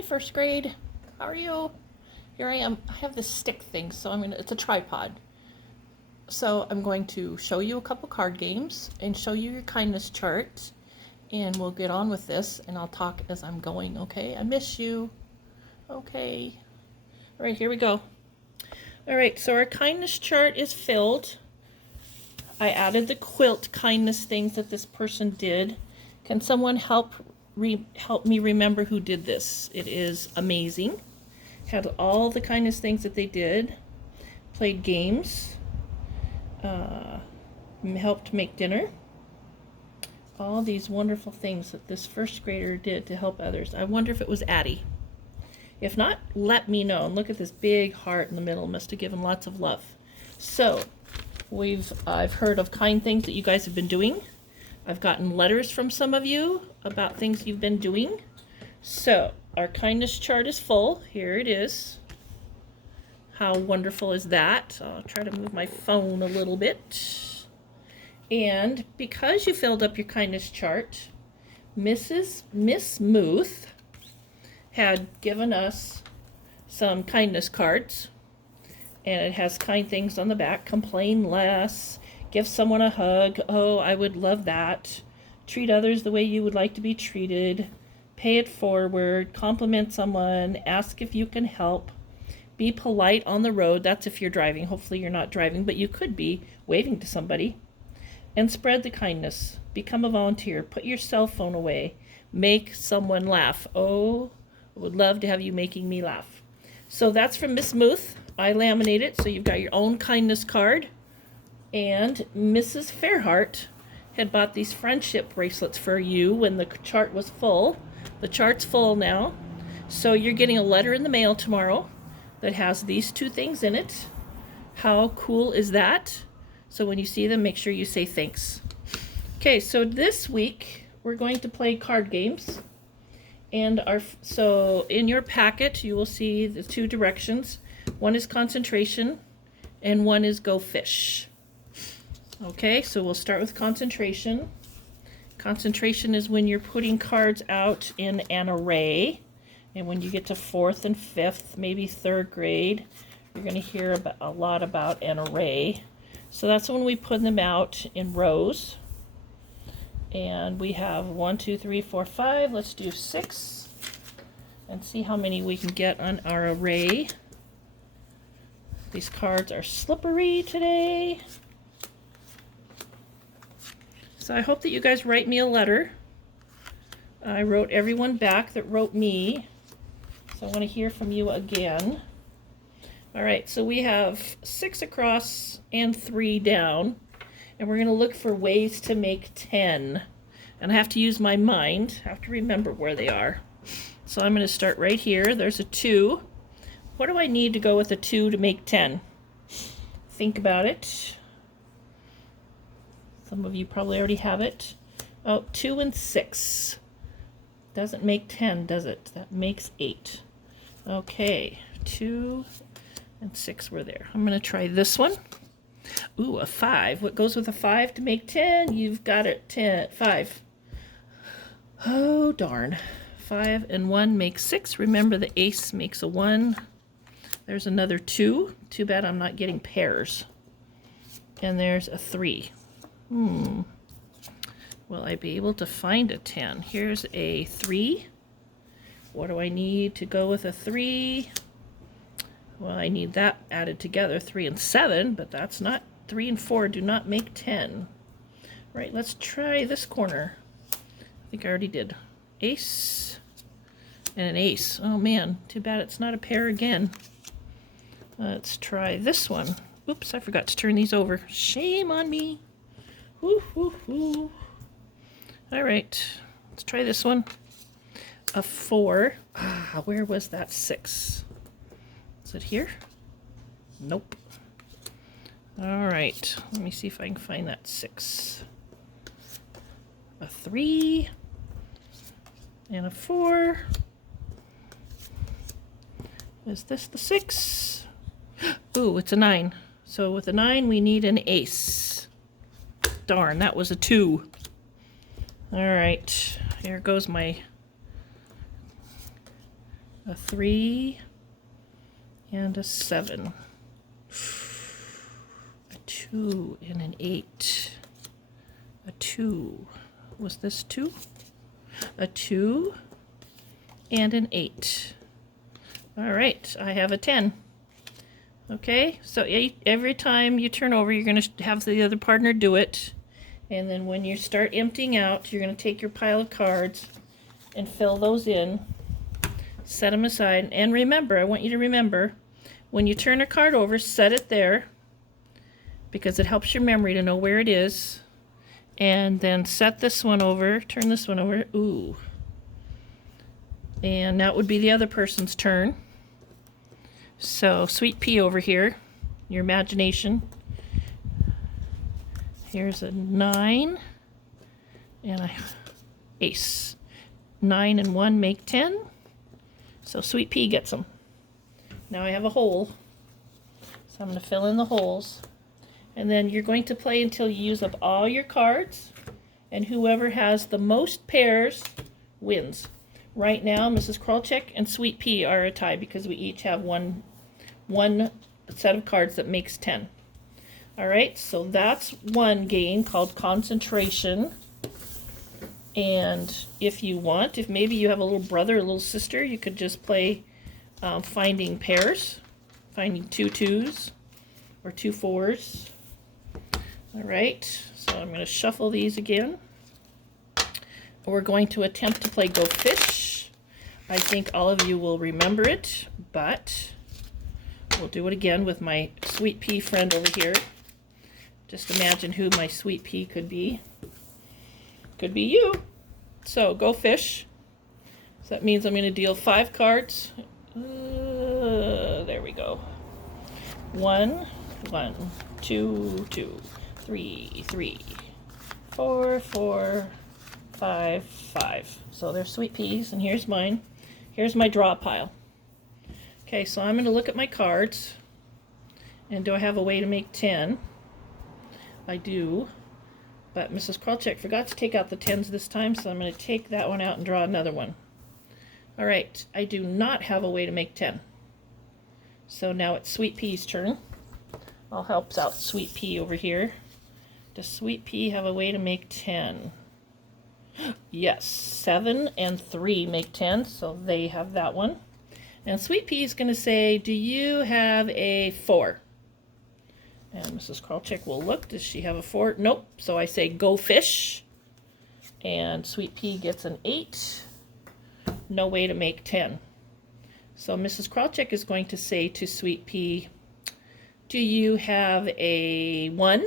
Hi, first grade. How are you? Here I am. I have this stick thing, so it's a tripod. So I'm going to show you a couple card games and show you your kindness chart, and we'll get on with this, and I'll talk as I'm going, okay? I miss you. Okay. All right, here we go. All right, so our kindness chart is filled. I added the quilt kindness things that this person did. Can someone help me remember who did this? It is amazing. Had all the kindness things that they did. Played games. Helped make dinner. All these wonderful things that this first grader did to help others. I wonder if it was Addie. If not, let me know. And look at this big heart in the middle. Must have given lots of love. So, I've heard of kind things that you guys have been doing. I've gotten letters from some of you about things you've been doing. So, our kindness chart is full. Here it is. How wonderful is that? I'll try to move my phone a little bit. And because you filled up your kindness chart, Miss Muth had given us some kindness cards. And it has kind things on the back. Complain less. Give someone a hug. Oh, I would love that. Treat others the way you would like to be treated. Pay it forward. Compliment someone. Ask if you can help. Be polite on the road. That's if you're driving. Hopefully you're not driving, but you could be waving to somebody. And spread the kindness. Become a volunteer. Put your cell phone away. Make someone laugh. Oh, I would love to have you making me laugh. So that's from Miss Muth. I laminate it so you've got your own kindness card. And Mrs. Fairheart had bought these friendship bracelets for you when the chart was full. The chart's full now. So you're getting a letter in the mail tomorrow that has these two things in it. How cool is that? So when you see them, make sure you say thanks. Okay, so this week we're going to play card games. And so in your packet you will see the two directions. One is concentration and one is go fish. Okay, so we'll start with concentration. Concentration is when you're putting cards out in an array. And when you get to 4th and 5th, maybe 3rd grade, you're going to hear a lot about an array. So that's when we put them out in rows. And we have 1, 2, 3, 4, 5. Let's do 6 and see how many we can get on our array. These cards are slippery today. So I hope that you guys write me a letter. I wrote everyone back that wrote me. So I want to hear from you again. All right, so we have 6 across and 3 down. And we're going to look for ways to make 10. And I have to use my mind. I have to remember where they are. So I'm going to start right here. There's a 2. What do I need to go with a 2 to make 10? Think about it. Some of you probably already have it. Oh, 2 and 6. Doesn't make 10, does it? That makes 8. Okay, 2 and 6 were there. I'm going to try this one. Ooh, a 5. What goes with a 5 to make 10? You've got it. 5. Oh, darn. 5 and 1 makes 6. Remember, the ace makes a 1. There's another 2. Too bad I'm not getting pairs. And there's a 3. Will I be able to find a 10? Here's a 3. What do I need to go with a 3? Well, I need that added together, 3 and 7, but that's not, 3 and 4 do not make 10. Right, let's try this corner. I think I already did. Ace and an ace. Oh man, too bad it's not a pair again. Let's try this one. Oops, I forgot to turn these over. Shame on me. Woo, woo, woo. All right, let's try this one. A 4. Where was that 6? Is it here? Nope. All right, let me see if I can find that 6. A 3 and a 4. Is this the 6? Ooh, it's a 9. So with a 9, we need an ace. Darn, that was a 2. All right, here goes my a 3, and a 7. A 2 and an 8. A 2. Was this 2? A 2 and an 8. All right, I have a 10. Okay, so every time you turn over, you're going to have the other partner do it. And then when you start emptying out, you're going to take your pile of cards and fill those in. Set them aside. And remember, I want you to remember, when you turn a card over, set it there, because it helps your memory to know where it is. And then set this one over, turn this one over. Ooh. And that would be the other person's turn. So, Sweet Pea over here, your imagination. Here's a 9 and a ace. 9 and 1 make 10. So Sweet Pea gets them. Now I have a hole. So I'm going to fill in the holes. And then you're going to play until you use up all your cards. And whoever has the most pairs wins. Right now, Mrs. Krolczyk and Sweet Pea are a tie because we each have one set of cards that makes 10. All right, so that's one game called concentration. And if you want, if maybe you have a little brother or a little sister, you could just play finding pairs, finding 2 2s or 2 4s. All right, so I'm going to shuffle these again. We're going to attempt to play Go Fish. I think all of you will remember it, but we'll do it again with my Sweet Pea friend over here. Just imagine who my Sweet Pea could be. Could be you. So, Go Fish. So that means I'm going to deal 5 cards. There we go. 1, 1, 2, 2, 3, 3, 4, 4, 5, 5. So there's Sweet Peas, and here's mine. Here's my draw pile. Okay, so I'm going to look at my cards. And do I have a way to make 10? I do. But Mrs. Krolczyk forgot to take out the 10s this time, so I'm going to take that one out and draw another one. All right, I do not have a way to make 10. So now it's Sweet Pea's turn. I'll help out Sweet Pea over here. Does Sweet Pea have a way to make 10? Yes, 7 and 3 make 10, so they have that one. And Sweet Pea is going to say, do you have a 4? And Mrs. Krolczyk will look. Does she have a 4? Nope. So I say Go Fish. And Sweet Pea gets an 8. No way to make 10. So Mrs. Krolczyk is going to say to Sweet Pea, do you have a 1?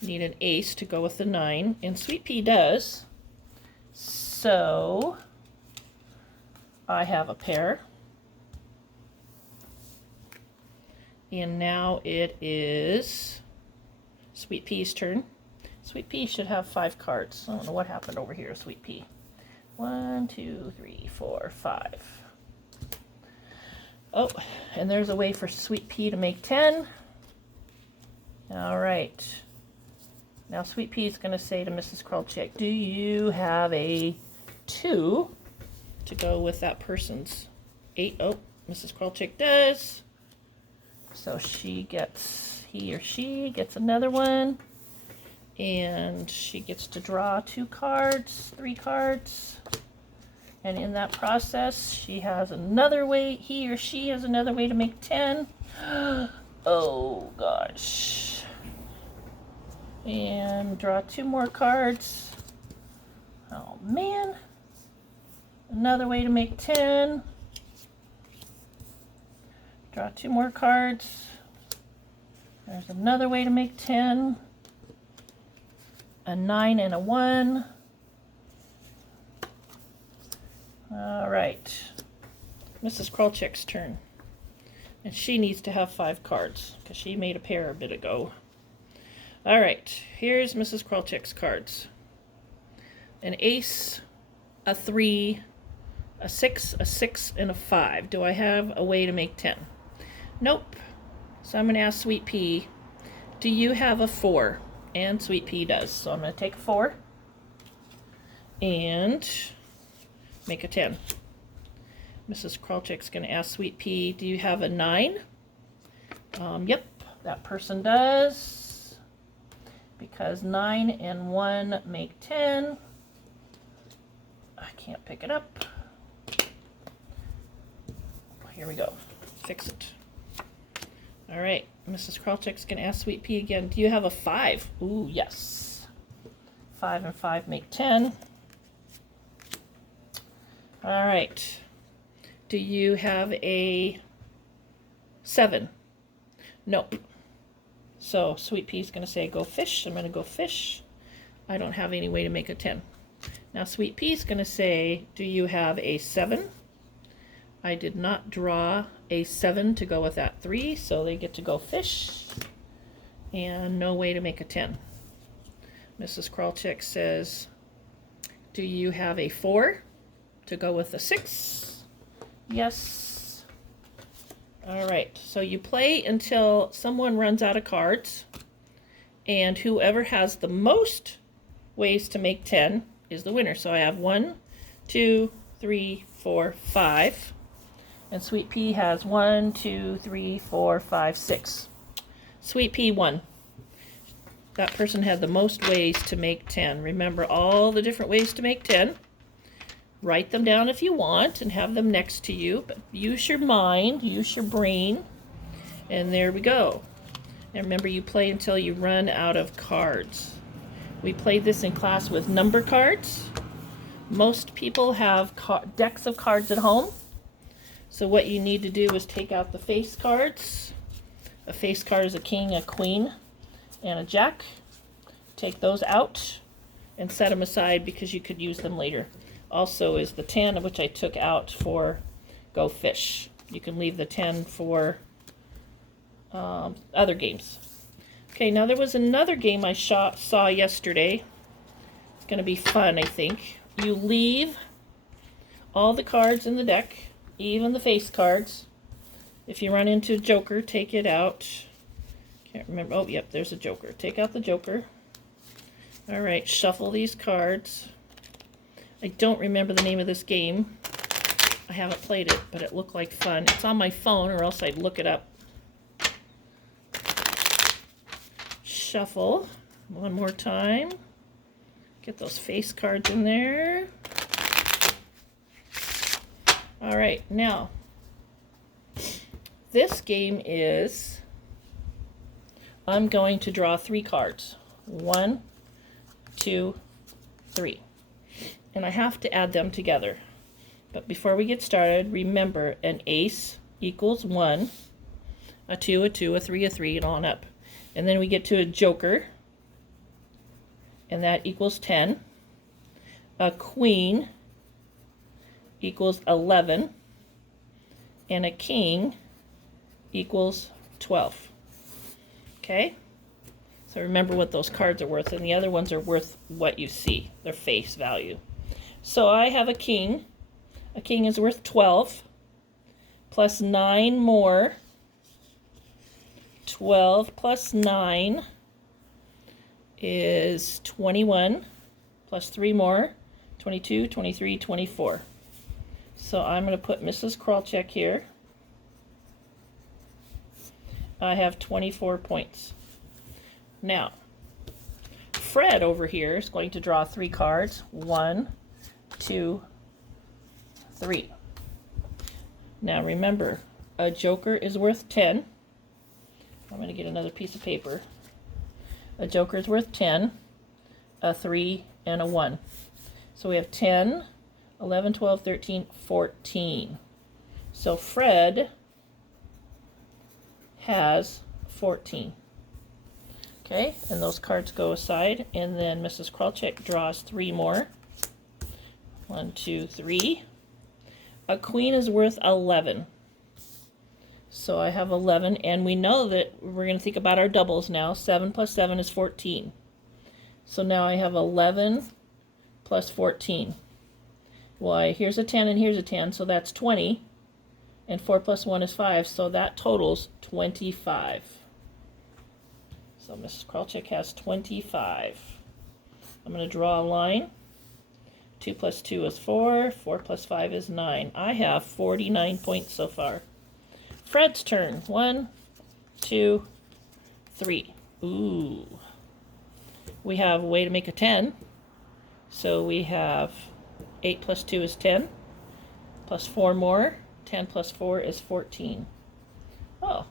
Need an ace to go with the 9. And Sweet Pea does. So I have a pair. And now it is Sweet Pea's turn. Sweet Pea should have 5 cards. I don't know what happened over here, Sweet Pea. 1, 2, 3, 4, 5. Oh, and there's a way for Sweet Pea to make 10. All right. Now Sweet Pea is going to say to Mrs. Krolczyk, do you have a 2 to go with that person's 8? Oh, Mrs. Krolczyk does. So he or she gets another one, and she gets to draw 2 cards, 3 cards, and in that process, he or she has another way to make 10. Oh gosh. And draw 2 more cards. Oh man. Another way to make 10. Draw 2 more cards. There's another way to make 10. A 9 and a 1. All right. Mrs. Krolczyk's turn. And she needs to have 5 cards because she made a pair a bit ago. All right. Here's Mrs. Krolczyk's cards. An ace, a 3, a 6, and a 5. Do I have a way to make 10? Nope. So I'm going to ask Sweet Pea, do you have a 4? And Sweet Pea does. So I'm going to take a 4 and make a 10. Mrs. Krolczyk's going to ask Sweet Pea, do you have a 9? Yep, that person does. Because 9 and 1 make 10. I can't pick it up. Here we go. Fix it. All right, Mrs. Krolczyk's going to ask Sweet Pea again, do you have a 5? Ooh, yes. 5 and 5 make 10. All right. Do you have a 7? Nope. So Sweet Pea's going to say go fish. I'm going to go fish. I don't have any way to make a 10. Now Sweet Pea's going to say, do you have a 7? I did not draw a 7 to go with that 3, so they get to go fish. And no way to make a 10. Mrs. Krolczyk says, do you have a 4 to go with a 6? Yes. All right, so you play until someone runs out of cards, and whoever has the most ways to make 10 is the winner. So I have 1, 2, 3, 4, 5, and Sweet Pea has 1, 2, 3, 4, 5, 6. Sweet Pea won. That person had the most ways to make 10. Remember all the different ways to make 10. Write them down if you want and have them next to you, but use your mind, use your brain, and there we go. And remember, you play until you run out of cards. We played this in class with number cards. Most people have decks of cards at home, so what you need to do is take out the face cards. A face card is a king, a queen, and a jack. Take those out and set them aside because you could use them later. Also is the 10, which I took out for go fish. You can leave the 10 for other games. Okay, now there was another game I saw yesterday. It's going to be fun, I think. You leave all the cards in the deck, even the face cards. If you run into a joker, take it out. Can't remember. Oh, yep, there's a joker. Take out the joker. All right, shuffle these cards. I don't remember the name of this game. I haven't played it, but it looked like fun. It's on my phone, or else I'd look it up. Shuffle one more time. Get those face cards in there. All right, now, this game is, I'm going to draw 3 cards. 1, 2, 3. And I have to add them together. But before we get started, remember an ace equals 1, a 2, a 2, a 3, a 3, and on up. And then we get to a joker, and that equals 10. A queen equals 11, and a king equals 12. Okay? So remember what those cards are worth, and the other ones are worth what you see, their face value. So I have a king. A king is worth 12, plus 9 more. 12 plus 9 is 21, plus 3 more, 22, 23, 24. So I'm going to put Mrs. Krolczyk here. I have 24 points. Now, Fred over here is going to draw 3 cards. 1, 2, 3. Now remember, a joker is worth 10. I'm going to get another piece of paper. A joker is worth 10, a 3, and a 1. So we have 10, 11, 12, 13, 14. So Fred has 14. Okay, and those cards go aside, and then Mrs. Krolczyk draws 3 more. 1, 2, 3. A queen is worth 11. So I have 11, and we know that we're going to think about our doubles now. 7 plus 7 is 14. So now I have 11 plus 14. Why, here's a 10 and here's a 10, so that's 20. And 4 plus 1 is 5, so that totals 25. So Mrs. Krolczyk has 25. I'm going to draw a line. 2 plus 2 is 4. 4 plus 5 is 9. I have 49 points so far. Fred's turn. 1, 2, 3. Ooh. We have a way to make a 10. So we have 8 plus 2 is 10. Plus 4 more. 10 plus 4 is 14. Oh,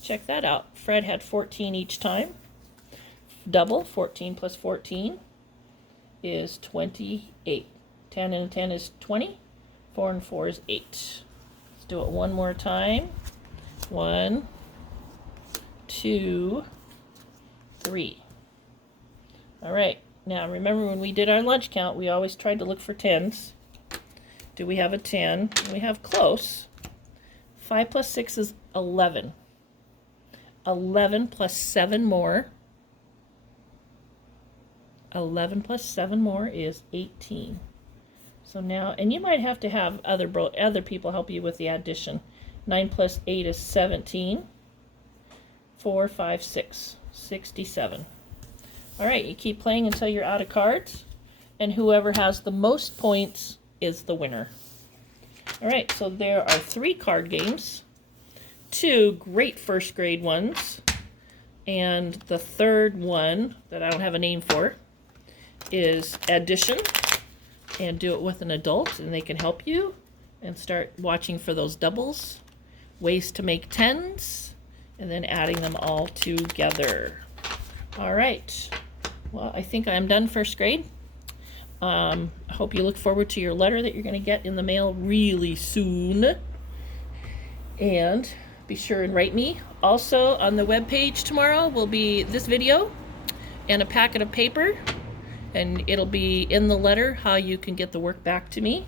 check that out. Fred had 14 each time. Double, 14 plus 14 is 28. 10 and 10 is 20. 4 and 4 is 8. Let's do it one more time. 1, 2, 3. All right. Now remember when we did our lunch count, we always tried to look for 10s. Do we have a 10? We have close. 5 plus 6 is 11. 11 plus 7 more. 11 plus 7 more is 18. So now, and you might have to have other people help you with the addition. 9 plus 8 is 17. 4, 5, 6. 67. All right, you keep playing until you're out of cards, and whoever has the most points is the winner. All right, so there are 3 card games, 2 great first grade ones, and the third one that I don't have a name for is addition, and do it with an adult and they can help you, and start watching for those doubles, ways to make 10s, and then adding them all together. All right, well, I think I'm done first grade. I hope you look forward to your letter that you're going to get in the mail really soon. And be sure and write me. Also, on the webpage tomorrow will be this video and a packet of paper. And it'll be in the letter how you can get the work back to me.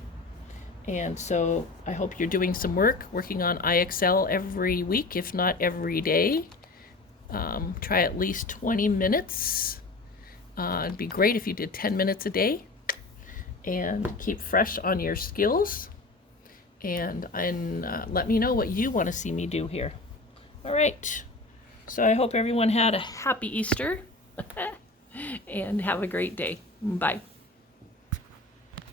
And so I hope you're doing some work, working on IXL every week, if not every day. Try at least 20 minutes. It'd be great if you did 10 minutes a day. And keep fresh on your skills. And let me know what you want to see me do here. All right. So I hope everyone had a happy Easter. And have a great day. Bye.